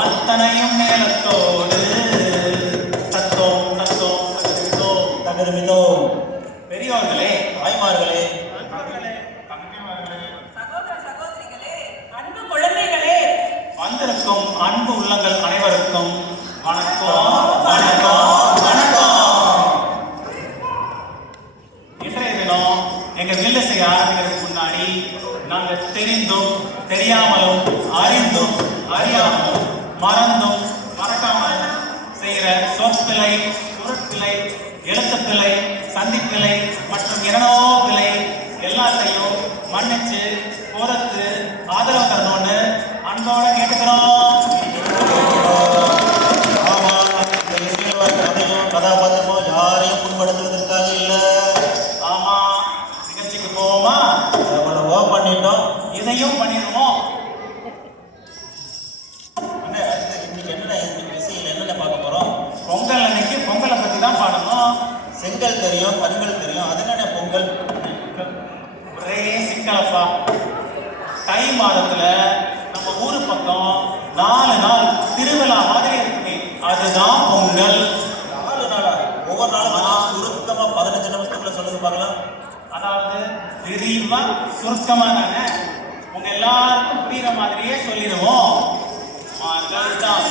அத்தனையும் மேலத்தோடு தத்தோம் தத்தோம் தகர்மிதோம். பெரியோர்களே, தாய்மார்களே, வந்திருக்கும் அன்பு உள்ளங்கள் அனைவருக்கும் வணக்கம் வணக்கம் வணக்கம். இன்றைய தினம் எங்க வில்லிசை ஆரம்பிக்கிறதுக்கு முன்னாடி நாங்கள் தெரிந்தும் தெரியாமலும் அறிந்தும் அறியாமலும் மறந்தும் மறக்காமலும் செய்கிற சொற்பிழை, பொருட்பிழை, எழுத்துப்பிழை, சந்திப்பிழை மற்றும் இரணோ பிழை எல்லாத்தையும் மன்னிச்சு பொறுத்து ஆதரவு தரணும்னு அன்போட கேட்டுக்கிறோம். ஆமா, இந்த இசையோட கதையும் கதாபாத்திரமும் யாரையும் புண்படுத்துவதற்காக இல்ல. ஆமா, நிகழ்ச்சிக்கு போவோமா? எவ்வளவோ பண்ணிட்டோம், இதையும் பண்ணிடுவோம். இன்னைக்கு என்ன இசையில் என்னென்ன பார்க்க போறோம்? பொங்கல் அன்னைக்கு பொங்கலை பத்தி தான் பாடணும். செங்கல் தெரியும், கண்கள் தெரியும், அது என்ன பொங்கல்? ஒரே சிக்கலப்பா. தை மாதத்துல நம்ம ஊரு பக்கம் 4 நாள் திருவிழா மாதிரி இருக்குமே, அதுதான் பொங்கல். 4 நாளா? ஒவ்வொரு நாளும் சுருக்கமா 15 நிமிஷத்துக்குள்ள சொல்லுங்க பார்க்கலாம். அதாவது விரிவா சுருக்கமா தானே உங்க எல்லாருக்கும் புரியுற மாதிரியே சொல்லிடுவோம். மாதல் தான்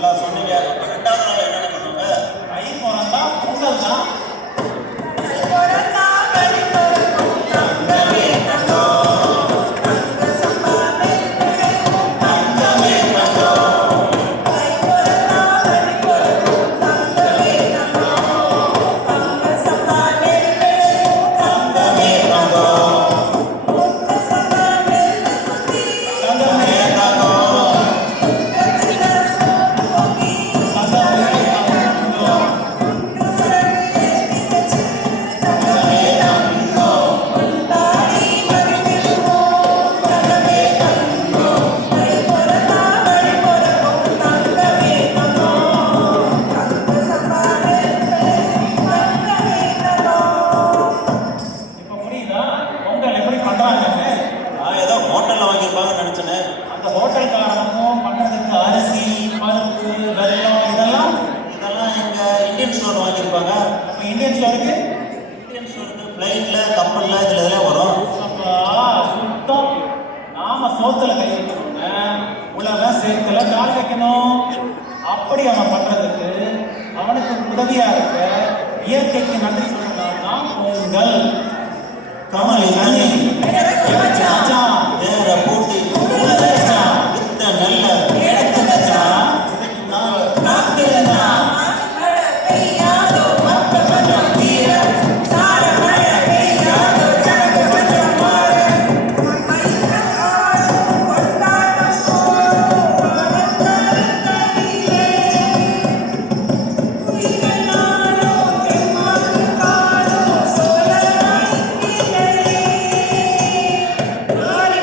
நல்லா சொன்னீங்க. 2வது நாள் என்னென்ன பண்ணுவாங்க? தை பிறந்தா பொங்கல் தான். இந்தியன் ஸ்டோருக்கு ஃப்ளைட்ல கப்பல்ல இதுல இதெல்லாம் வரும். சுத்தம் நாம சோத்துல கை வைக்கணும்னா உலக சேர்த்துல கால் வைக்கணும். அப்படி அவன் பண்றதுக்கு அவனுக்கு உதவியா இருக்க இயற்கைக்கு நன்றி சொல்லலாம். பொங்கல் கமலி கனி வேற போட்டி நல்ல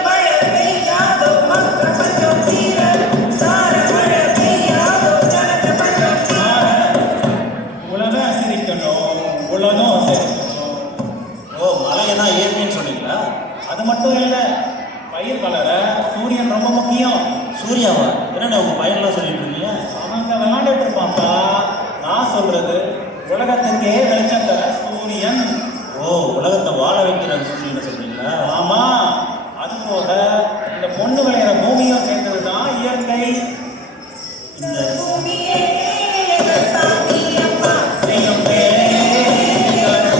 Bye. செழிக்கணும், உலகம் செழிக்கணும். ஓ, மலையெல்லாம் ஏறினேன்னு சொன்னீங்களா? அது மட்டும் இல்ல, பயிர் வளர சூரியன் ரொம்ப முக்கியம். சூர்யாவா? என்னண்ணே உங்க பையன்லாம் சொல்லிட்டு இருக்கீங்க? அவங்க விளையாண்டுட்டு இருப்பாப்பா. நான் சொல்றது உலகத்துக்கே வெளிச்சம் தர சூரியன். ஓ, உலகத்தை வாழ வைக்கிற சூரியனை சொல்றீங்களா? ஆமா, அது போக இந்த பொண்ணு விளையிற பூமியும் சேர்ந்ததுதான் இயற்கை. இந்த செய்யும் வேலைகள் பூஜையம்மா. செய்யும் வேலைகள்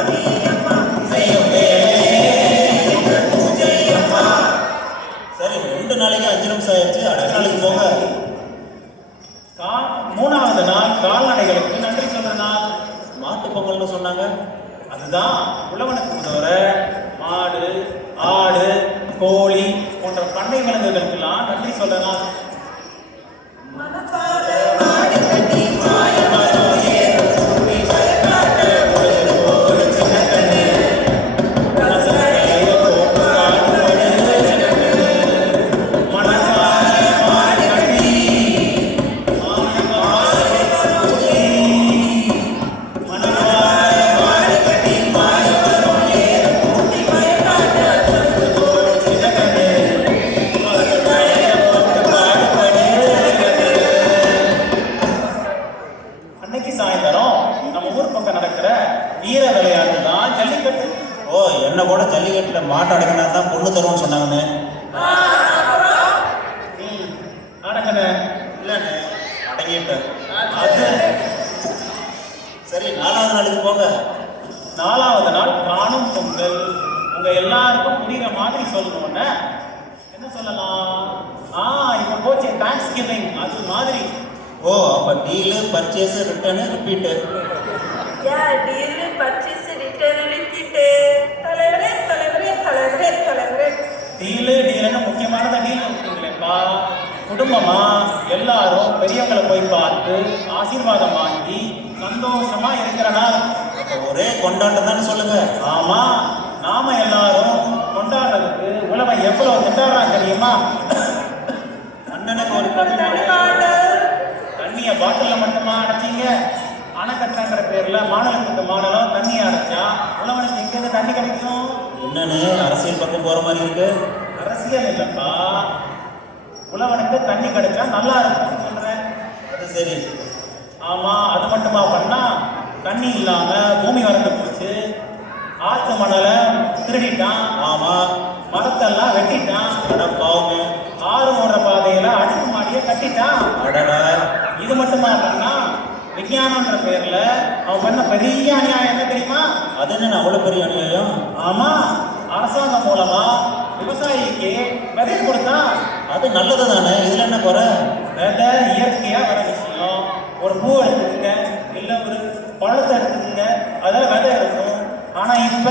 பூஜையம்மா. செய்யும் வேலைகள் பூஜையம்மா. சரி, 2 நாளைக்கு 5 நிமிஷம் ஆயிடுச்சு. அடுத்த நாளைக்கு போங்க. மூணாவது நாள் கால்நடைகளுக்கு நன்றி சொல்ற நாள். மாட்டு பொங்கல்னு சொன்னாங்க. அதுதான் உழவனுக்கு உதவுற மாடு, ஆடு, கோழி போன்ற பண்ணை விலங்குகளுக்கெல்லாம் நன்றி சொல்ற நாள். அன்னைக்கு சாயந்தரம் நம்ம ஊர் பக்கம் நடக்கிற வீர விளையாட்டு தான் ஜல்லிக்கட்டு. ஓ, என்ன கூட ஜல்லிக்கட்டுல மாட்டு அடக்கினா தான் பொண்ணு தருவோம்னு சொன்னாங்கண்ணே. நடக்கணு இல்லண்ணே, அடங்கிட்டேன். அது. சரி, 4வது நாளுக்கு போங்க. 4வது நாள் காணும் பொங்கல். உங்க எல்லாருக்கும் புரியுற மாதிரி சொல்லணும்னா என்ன சொல்லலாம்? இப்ப போச்சு தேங்க்ஸ் கிவிங், அது மாதிரி. ஓ, அப்ப deal, purchase, return, repeat. Deal purchase return repeat. தலைவரே தலைவரே தலைவரே தலைவரே. டீலுன்னு முக்கியமானத டீல் இருக்குங்களேப்பா. குடும்பமா எல்லாரும் பெரியவங்களை போய் பார்த்து ஆசீர்வாதம் வாங்கி சந்தோஷமா இருக்கிற நாள். அப்ப ஒரே கொண்டாட்டம் தானே சொல்லுங்க. ஆமா, நாம எல்லாரும் கொண்டாடுறதுக்கு உலகம் எவ்வளவு திண்டாடுறாங்க தெரியுமா? அண்ணனுக்கு ஒரு தண்ணிய பாட்டில மட்டுமா அடைச்சிங்க? அணைக்கட்டுங்கிற பேர்ல மாநிலத்துக்கு மாநிலம் தண்ணியை அடைச்சா உழவனுக்கு எங்க தண்ணி கிடைக்கும்? என்னன்னு அரசியல் பக்கம் போற மாதிரி இருக்கு. அரசியல் இல்லப்பா, உழவனுக்கு தண்ணி கிடைச்சா நல்லா இருக்கும்னு சொல்றேன். அது சரி. ஆமா, அது மட்டுமா பண்ணா? தண்ணி இல்லாம பூமி வறண்டு போச்சு. ஆத்து மணலை திருடிட்டான். ஆமா, மரத்தெல்லாம் வெட்டிட்டான். அட பாவமே. ஆறு ஓடுற பாதையில அடுக்கு மாடியை கட்டிட்டான். அடடா. இது மட்டுமா பண்ணா? விஞ்ஞானம்ன்ற பேர்ல அவன் பண்ண பெரிய அநியாயம் என்ன தெரியுமா? அது என்ன அவ்வளவு பெரிய அநியாயம்? ஆமா, அரசாங்கம் மூலமா விவசாயிக்கு விதை கொடுத்தான். அது நல்லது தானே, இதுல என்ன குறை? விதை இயற்கையா வர விஷயம். ஒரு பூ எடுத்துக்கங்க, இல்ல ஒரு பழத்தை எடுத்துக்கங்க, அதில் விதை இருக்கும். ஆனா இப்ப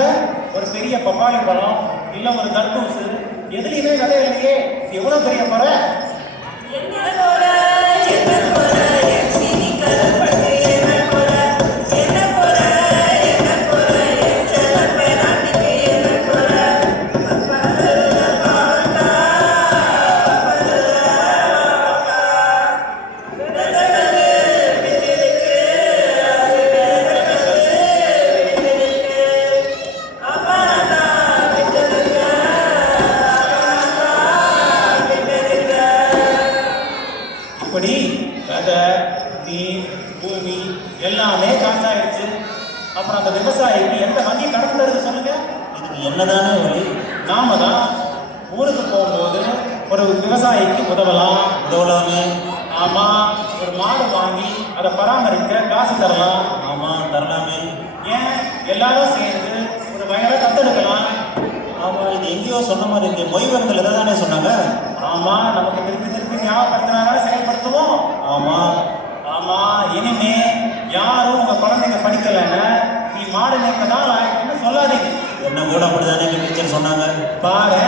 ஒரு பெரிய பப்பாளி பழம் இல்ல ஒரு தர்பூசு எதுலையுமே விதை இல்லையே. எவ்வளவு பெரிய குறை! என்ன குறை என்ன குறை என் சீனி கருப்பட்டு என்ன குறை என்ன குறை என்ன குறை என் செல்ல பேராட்டிக்கு என்ன குறை இப்படி விதை, நீர், பூமி எல்லாமே காசாயிடுச்சு. அப்புறம் அந்த விவசாயிக்கு எந்த வங்கி கடன் தருது சொல்லுங்க? இதுக்கு என்னதானே வழி? நாம தான் ஊருக்கு போகும்போது ஒரு விவசாயிக்கு உதவலாம். உதவலாமே. ஆமா, ஒரு மாடு வாங்கி அதை பராமரிக்க காசு தரலாம். ஆமா, தரலாமே. ஏன் எல்லாரும் சேர்ந்து ஒரு வயலை தத்தெடுக்கலாம். ஆமா, இது எங்கேயோ சொன்ன மாதிரி இருக்கு. மொய் வரதுல தானே சொன்னாங்க. ஆமா, நமக்கு திருப்பி திருப்பி ஞாபகப்படுத்தினாங்க, செயல்படுத்துவோம். ஆமா. ஆமா, இனிமே யாரும் உங்க குழந்தைங்க படிக்கலைன்னு நீ மாடு மேய்க்கதான் ஆயிடுன்னு சொல்லாதீங்க. என்ன கூட அப்படிதானே எங்க டீச்சர் சொன்னாங்க. பாரு,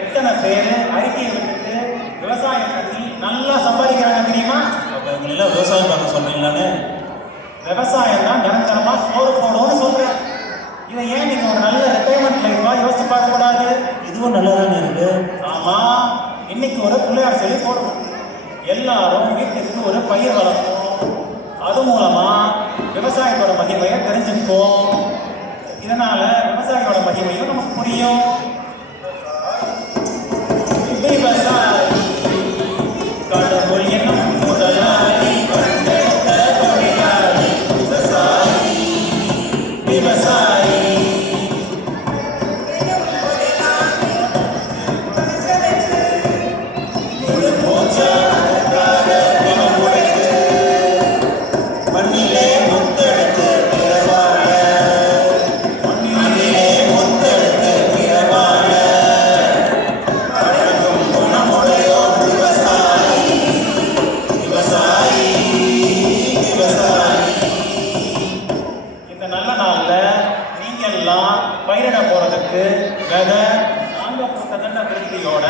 எத்தனை பேர் அறிக்கையை விட்டுட்டு விவசாயம் பண்ணி நல்லா சம்பாதிக்கிறாங்க தெரியுமா? அப்ப எங்களெல்லாம் விவசாயம் பார்க்க சொல்றீங்களானே? இதுவும் நல்லா தானே இருக்கு. ஆமா, இன்னைக்கு ஒரு பிள்ளையார் சொல்லி போடணும். எல்லாரும் வீட்டுக்கு ஒரு பயிர் வளர்ப்போம். அது மூலமா விவசாயத்தோட மகிமையை தெரிஞ்சுப்போம். இதனால விவசாயியோட மகிமையும் நமக்கு புரியும். விவசாயி கடவுள் என்னும் முதலாளி, கண்டெடுத்த தொழிலாளி விவசாயி. விவசாயி முழு மூச்சா அதற்காக தினம் உழைத்து மண்ணிலே முத்தெடுத்து பிறவாழ, மண்ணிலே முத்தெடுத்து பிறவாழ அழகும் குணமுடையோர் விவசாயி. விவசாயி விவசாயி. இந்த நல்ல நாள்ல நீங்க எல்லாம் பயிரிட போறதுக்கு விதை நாங்க கொடுத்த நல்ல விருத்தியோட